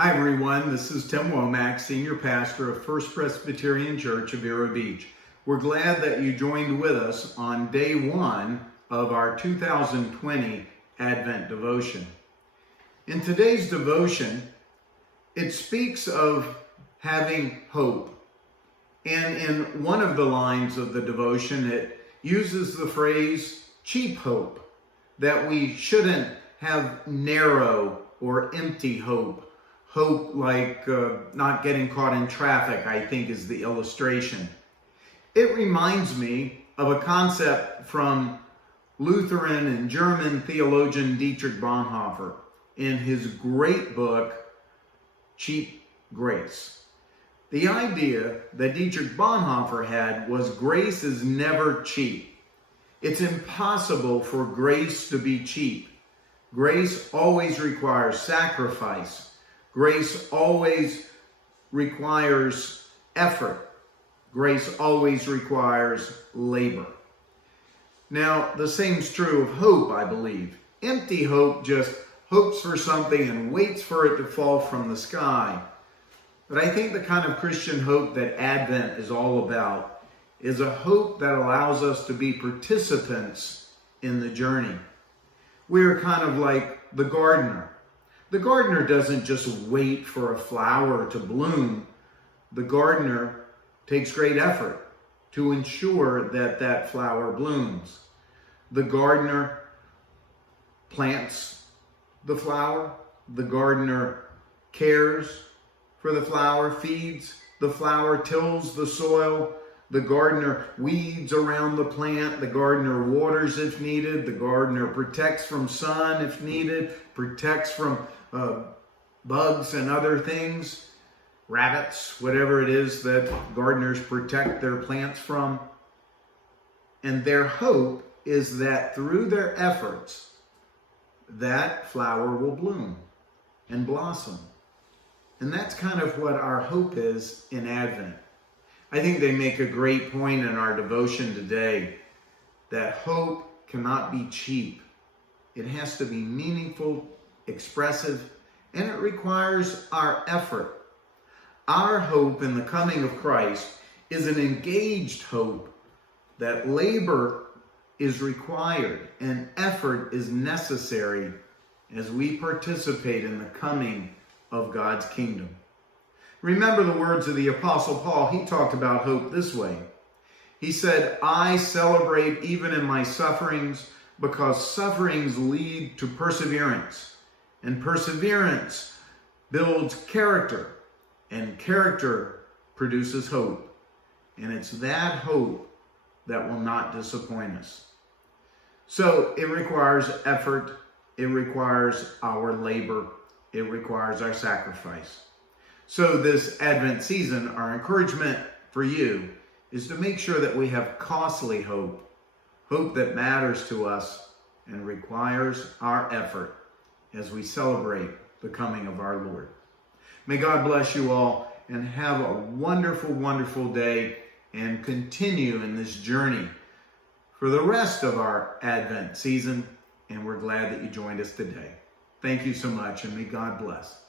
Hi everyone, this is Tim Womack, Senior Pastor of First Presbyterian Church of Vero Beach. We're glad that you joined with us on day one of our 2020 Advent devotion. In today's devotion, it speaks of having hope. And in one of the lines of the devotion, it uses the phrase cheap hope, that we shouldn't have narrow or empty hope. Hope like not getting caught in traffic, I think, is the illustration. It reminds me of a concept from Lutheran and German theologian Dietrich Bonhoeffer in his great book, Cheap Grace. The idea that Dietrich Bonhoeffer had was grace is never cheap. It's impossible for grace to be cheap. Grace always requires sacrifice. Grace always requires effort. Grace always requires labor. Now, the same is true of hope, I believe. Empty hope just hopes for something and waits for it to fall from the sky. But I think the kind of Christian hope that Advent is all about is a hope that allows us to be participants in the journey. We're kind of like the gardener. The gardener doesn't just wait for a flower to bloom. The gardener takes great effort to ensure that that flower blooms. The gardener plants the flower. The gardener cares for the flower, feeds the flower, tills the soil. The gardener weeds around the plant. The gardener waters if needed. The gardener protects from sun if needed, protects from bugs and other things, rabbits, whatever it is that gardeners protect their plants from. And their hope is that through their efforts, that flower will bloom and blossom. And that's kind of what our hope is in Advent. I think they make a great point in our devotion today that hope cannot be cheap. It has to be meaningful, expressive, and it requires our effort. Our hope in the coming of Christ is an engaged hope that labor is required and effort is necessary as we participate in the coming of God's kingdom. Remember the words of the Apostle Paul. He talked about hope this way. He said, I celebrate even in my sufferings because sufferings lead to perseverance. And perseverance builds character. And character produces hope. And it's that hope that will not disappoint us. So it requires effort. It requires our labor. It requires our sacrifice. So this Advent season, our encouragement for you is to make sure that we have costly hope, hope that matters to us and requires our effort as we celebrate the coming of our Lord. May God bless you all and have a wonderful, wonderful day and continue in this journey for the rest of our Advent season. And we're glad that you joined us today. Thank you so much, and may God bless.